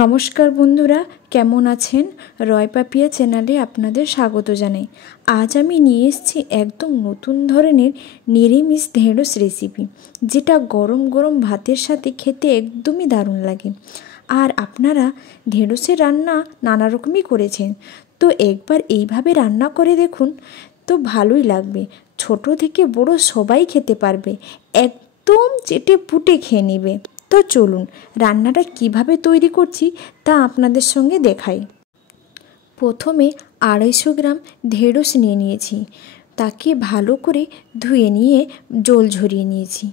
নমস্কার বন্ধুরা, কেমন আছেন? রয় পাপিয়া চ্যানেলে আপনাদের স্বাগত জানাই। আজ আমি নিয়ে এসেছি একদম নতুন ধরনের নিরামিষ ঢেঁড়স রেসিপি, যেটা গরম গরম ভাতের সাথে খেতে একদমই দারুণ লাগে। আর আপনারা ঢেঁড়সের রান্না নানা রকমই করেছেন, তো একবার এইভাবে রান্না করে দেখুন, তো ভালোই লাগবে। ছোট থেকে বড় সবাই খেতে পারবে, একদম চেটে পুটে খেয়ে নেবে। তো চলুন রান্নাটা কিভাবে তৈরি করছি তা আপনাদের সঙ্গে দেখাই। প্রথমে 250 গ্রাম ঢেঁড়স নিয়ে নিয়েছি, তাকে ভালো করে ধুয়ে নিয়ে জল ঝরিয়ে নিয়েছি।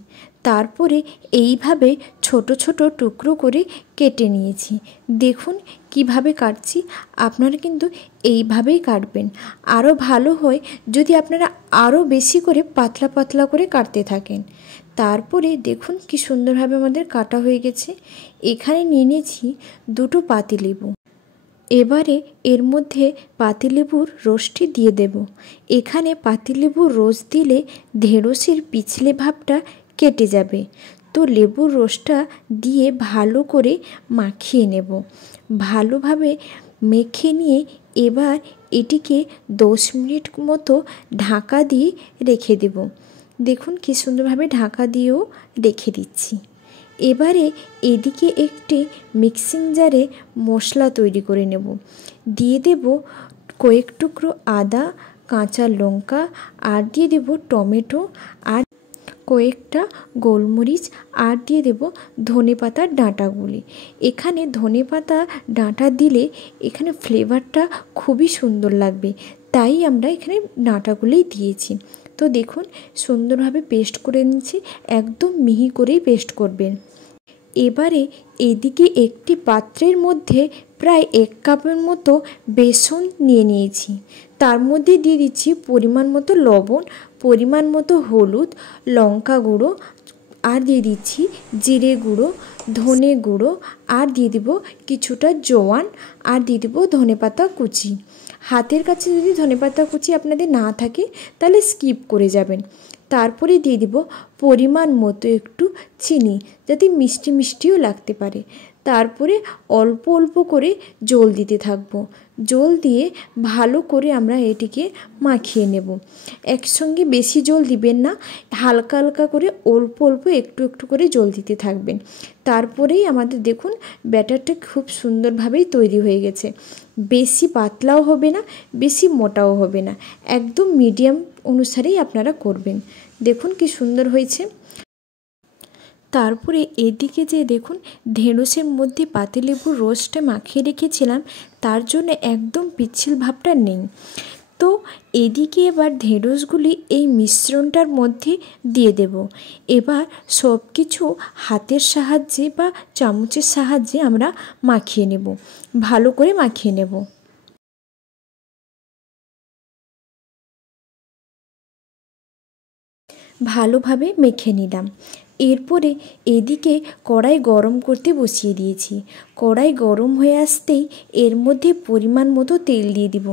তারপরে এইভাবে ছোট ছোট টুকরো করে কেটে নিয়েছি। দেখুন কিভাবে কাটছি, আপনারা কিন্তু এইভাবেই কাটবেন। আরও ভালো হয় যদি আপনারা আরও বেশি করে পাতলা পাতলা করে কাটতে থাকেন। তারপরে দেখুন কি সুন্দরভাবে আমাদের কাটা হয়ে গেছে। এখানে নিয়ে নিয়েছি 2 পাতিলেবু। এবারে এর মধ্যে পাতিলেবুর রসটি দিয়ে দেব। এখানে পাতিলেবুর রস দিলে ঢেঁড়সের পিছলে ভাবটা কেটে যাবে। তো লেবুর রসটা দিয়ে ভালো করে মাখিয়ে নেব। ভালোভাবে মেখে নিয়ে এবার এটিকে 10 মিনিট মতো ঢাকা দিয়ে রেখে দেব। দেখুন কি সুন্দরভাবে ঢাকা দিয়েও রেখে দিচ্ছি। এবারে এদিকে একটি মিক্সিং জারে মশলা তৈরি করে নেব। দিয়ে দেব কয়েক টুকরো আদা, কাঁচা লঙ্কা, আর দিয়ে দেব টমেটো, আর কয়েকটা গোলমরিচ, আর দিয়ে দেব ধনেপাতার ডাঁটাগুলি। এখানে ধনেপাতা ডাঁটা দিলে এখানে ফ্লেভারটা খুবই সুন্দর লাগবে, তাই আমরা এখানে ডাঁটাগুলোই দিয়েছি। তো দেখুন সুন্দরভাবে পেস্ট করে নিচ্ছি, একদম মিহি করেই পেস্ট করবেন। এবারে এদিকে একটি পাত্রের মধ্যে প্রায় 1 কাপের মতো বেসন নিয়ে নিয়েছি। তার মধ্যে দিয়ে দিচ্ছি পরিমাণ মতো লবণ, পরিমাণ মতো হলুদ, লঙ্কা গুঁড়ো, আর দিয়ে দিচ্ছি জিরে গুঁড়ো, ধনে গুঁড়ো, আর দিয়ে দেবো কিছুটা জোয়ান, আর দিয়ে দেবো ধনেপাতা কুচি। হাতের কাছে যদি ধনেপাতা কুচি আপনাদের না থাকে তাহলে স্কিপ করে যাবেন। তারপরে দিয়ে দেব পরিমাণ মতো একটু চিনি, যাতে মিষ্টি মিষ্টিও লাগতে পারে। তারপরে অল্প অল্প করে জল দিতে থাকবো। জল দিয়ে ভালো করে আমরা এটিকে মাখিয়ে নেব। একসঙ্গে বেশি জল দিবেন না, হালকা হালকা করে অল্প অল্প একটু একটু করে জল দিতে থাকবেন। তারপরেই আমাদের দেখুন ব্যাটারটা খুব সুন্দরভাবেই তৈরি হয়ে গেছে। বেশি পাতলাও হবে না, বেশি মোটাও হবে না, একদম মিডিয়াম অনুসারেই আপনারা করবেন। দেখুন কি সুন্দর হয়েছে। তারপরে এদিকে যে দেখুন ঢেঁড়সের মধ্যে পাতিলেবুর রসটা মাখিয়ে রেখেছিলাম, তার জন্য একদম পিচ্ছিল ভাবটা নেই। তো এদিকে এবার ঢেঁড়সগুলি এই মিশ্রণটার মধ্যে দিয়ে দেব। এবার সব কিছু হাতের সাহায্যে বা চামচের সাহায্যে আমরা মাখিয়ে নেব, ভালো করে মাখিয়ে নেব। ভালোভাবে মেখে নিলাম। এরপরে এদিকে কড়াই গরম করতে বসিয়ে দিয়েছি। কড়াই গরম হয়ে আসতেই এর মধ্যে পরিমাণ মতো তেল দিয়ে দিব।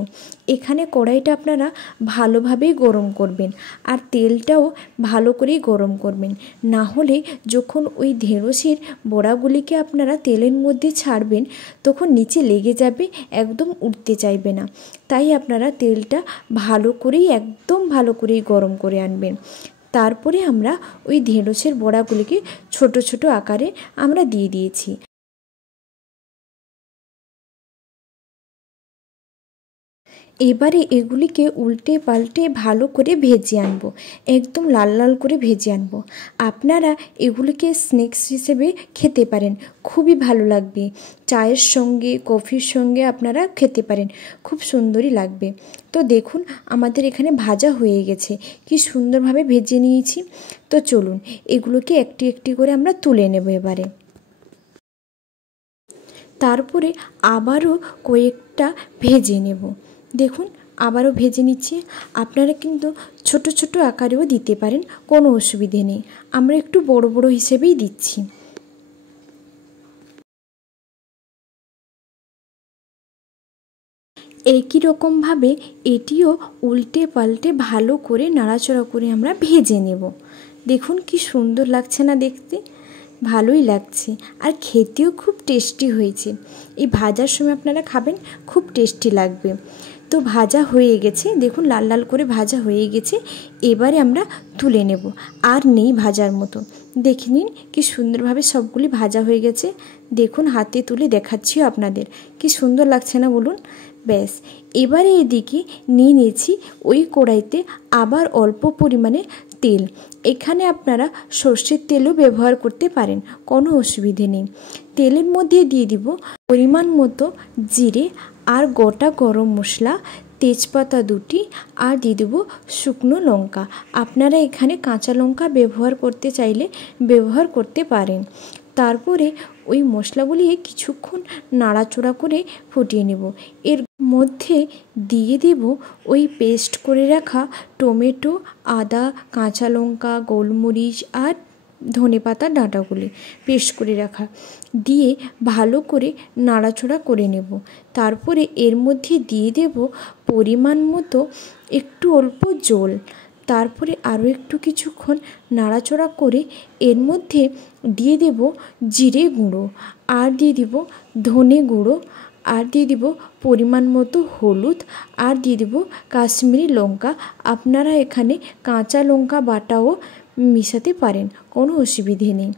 এখানে কড়াইটা আপনারা ভালোভাবেই গরম করবেন, আর তেলটাও ভালো করেই গরম করবেন। না হলে যখন ওই ঢেঁড়সের বড়াগুলিকে আপনারা তেলের মধ্যে ছাড়বেন, তখন নিচে লেগে যাবে, একদম উঠতে চাইবে না। তাই আপনারা তেলটা ভালো করেই একদম ভালো করেই গরম করে আনবেন। তারপরে আমরা ওই ঢেঁড়সের বড়াগুলিকে ছোট ছোট আকারে আমরা দিয়ে দিয়েছি। এবারে এগুলিকে উল্টে পাল্টে ভালো করে ভেজে আনবো, একদম লাল লাল করে ভেজে আনবো। আপনারা এগুলিকে স্ন্যাক্স হিসেবে খেতে পারেন, খুবই ভালো লাগবে। চায়ের সঙ্গে, কফির সঙ্গে আপনারা খেতে পারেন, খুব সুন্দরই লাগবে। তো দেখুন আমাদের এখানে ভাজা হয়ে গেছে, কি সুন্দরভাবে ভেজে নিয়েছি। তো চলুন এগুলোকে একটি একটি করে আমরা তুলে নেব এবারে। তারপরে আবারও কয়েকটা ভেজে নেব। দেখুন আবারও ভেজে নিচ্ছি। আপনারা কিন্তু ছোট ছোট আকারেও দিতে পারেন, কোনো অসুবিধে নেই। আমরা একটু বড় বড় হিসেবেই দিচ্ছি। একই রকমভাবে এটিও উল্টে পাল্টে ভালো করে নাড়াচাড়া করে আমরা ভেজে নেব। দেখুন কি সুন্দর লাগছে না দেখতে। ভালোই লাগছে আর খেতেও খুব টেস্টি হয়েছে। এই ভাজার সময় আপনারা খাবেন, খুব টেস্টি লাগবে। তো ভাজা হয়ে গেছে, দেখুন লাল লাল করে ভাজা হয়ে গেছে। এবারে আমরা তুলে নেব, আর নেই ভাজার মতো। দেখে নিন কি সুন্দরভাবে সবগুলি ভাজা হয়ে গেছে। দেখুন হাতে তুলে দেখাচ্ছিও আপনাদের, কি সুন্দর লাগছে না বলুন। ব্যাস, এবারে এদিকে নিয়ে নিয়েছি ওই কড়াইতে আবার অল্প পরিমাণে তেল। এখানে আপনারা সর্ষের তেলও ব্যবহার করতে পারেন, কোনো অসুবিধে নেই। তেলের মধ্যে দিয়ে দিব পরিমাণ মতো জিরে আর গোটা গরম মশলা, তেজপাতা 2টি, আর দিয়ে দেবো শুকনো লঙ্কা। আপনারা এখানে কাঁচা লঙ্কা ব্যবহার করতে চাইলে ব্যবহার করতে পারেন। তারপরে ওই মশলাগুলি কিছুক্ষণ নাড়াচড়া করে ফুটিয়ে নেব। এর মধ্যে দিয়ে দেব ওই পেস্ট করে রাখা টমেটো, আদা, কাঁচা লঙ্কা, গোলমরিচ আর ধনেপাতার ডাঁটাগুলি পেস্ট করে রাখা, দিয়ে ভালো করে নাড়াচড়া করে নেব। তারপরে এর মধ্যে দিয়ে দেব পরিমাণ মতো একটু অল্প জল। তারপরে আরও একটু কিছুক্ষণ নাড়াচড়া করে এর মধ্যে দিয়ে দেব জিরে গুঁড়ো, আর দিয়ে দিব ধনে গুঁড়ো, আর দিয়ে দিব পরিমাণ মতো হলুদ, আর দিয়ে দেব কাশ্মীরি লঙ্কা। আপনারা এখানে কাঁচা লঙ্কা বাটাও মিশাতে পারেন, কোনো অসুবিধে নেই।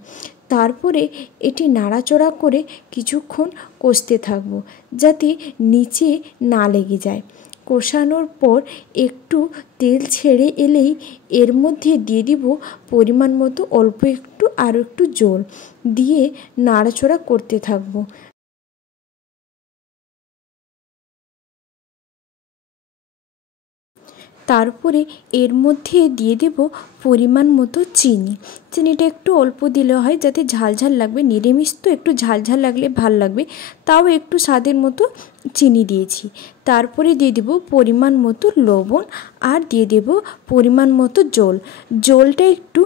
তারপরে এটি নাড়াচড়া করে কিছুক্ষণ কষতে থাকব, যাতে নিচে না লেগে যায়। কষানোর পর একটু তেল ছেড়ে এলেই এর মধ্যে দিয়ে দিব পরিমাণ মতো অল্প একটু আরও একটু জল দিয়ে নাড়াচড়া করতে থাকব। তারপরে এর মধ্যে দিয়ে দেব পরিমাণ মতো চিনি। চিনিটা একটু অল্প দিলে হয়, যাতে ঝাল ঝাল লাগবে। নিরামিষ তো একটু ঝাল ঝাল লাগলে ভাল লাগবে, তাও একটু স্বাদের মতো চিনি দিয়েছি। তারপরে দিয়ে দেব পরিমাণ মতো লবণ, আর দিয়ে দেব পরিমাণ মতো জল। জলটা একটু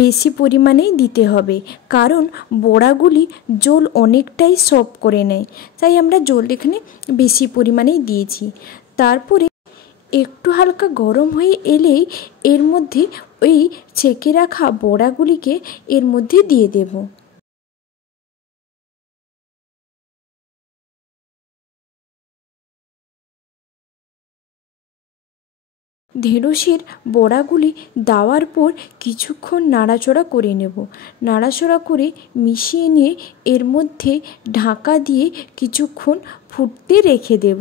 বেশি পরিমাণেই দিতে হবে, কারণ বড়াগুলি জল অনেকটাই সফট করে নেয়, তাই আমরা জল এখানে বেশি পরিমাণেই দিয়েছি। তারপরে একটু হালকা গরম হয়ে এলেই এর মধ্যে ওই ছেঁকে রাখা বড়াগুলিকে এর মধ্যে দিয়ে দেব। ঢেঁড়সের বড়াগুলি দেওয়ার পর কিছুক্ষণ নাড়াচড়া করে নেব। নাড়াচড়া করে মিশিয়ে নিয়ে এর মধ্যে ঢাকা দিয়ে কিছুক্ষণ ফুটতে রেখে দেব।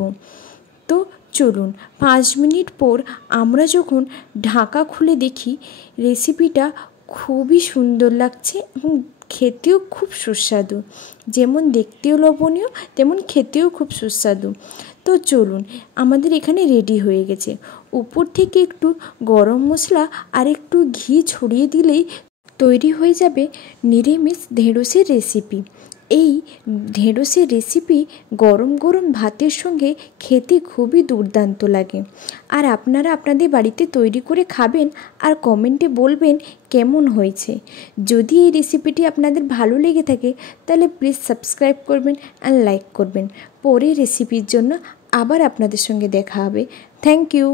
তো চলুন 5 মিনিট পর আমরা যখন ঢাকা খুলে দেখি, রেসিপিটা খুবই সুন্দর লাগছে এবং খেতেও খুব সুস্বাদু। যেমন দেখতেও লোভনীয়, তেমন খেতেও খুব সুস্বাদু। তো চলুন, আমাদের এখানে রেডি হয়ে গেছে। উপর থেকে একটু গরম মশলা আর একটু ঘি ছড়িয়ে দিলেই তৈরি হয়ে যাবে নিরামিষ ঢেঁড়সের রেসিপি। এই ঢেঁড়সের রেসিপি গরম গরম ভাতের সঙ্গে খেতে খুবই দুর্দান্ত লাগে। আর আপনারা আপনাদের বাড়িতে তৈরি করে খাবেন আর কমেন্টে বলবেন কেমন হয়েছে। যদি এই রেসিপিটি আপনাদের ভালো লেগে থাকে তাহলে প্লিজ সাবস্ক্রাইব করবেন আর লাইক করবেন। পরের রেসিপির জন্য আবার আপনাদের সঙ্গে দেখা হবে। Thank you.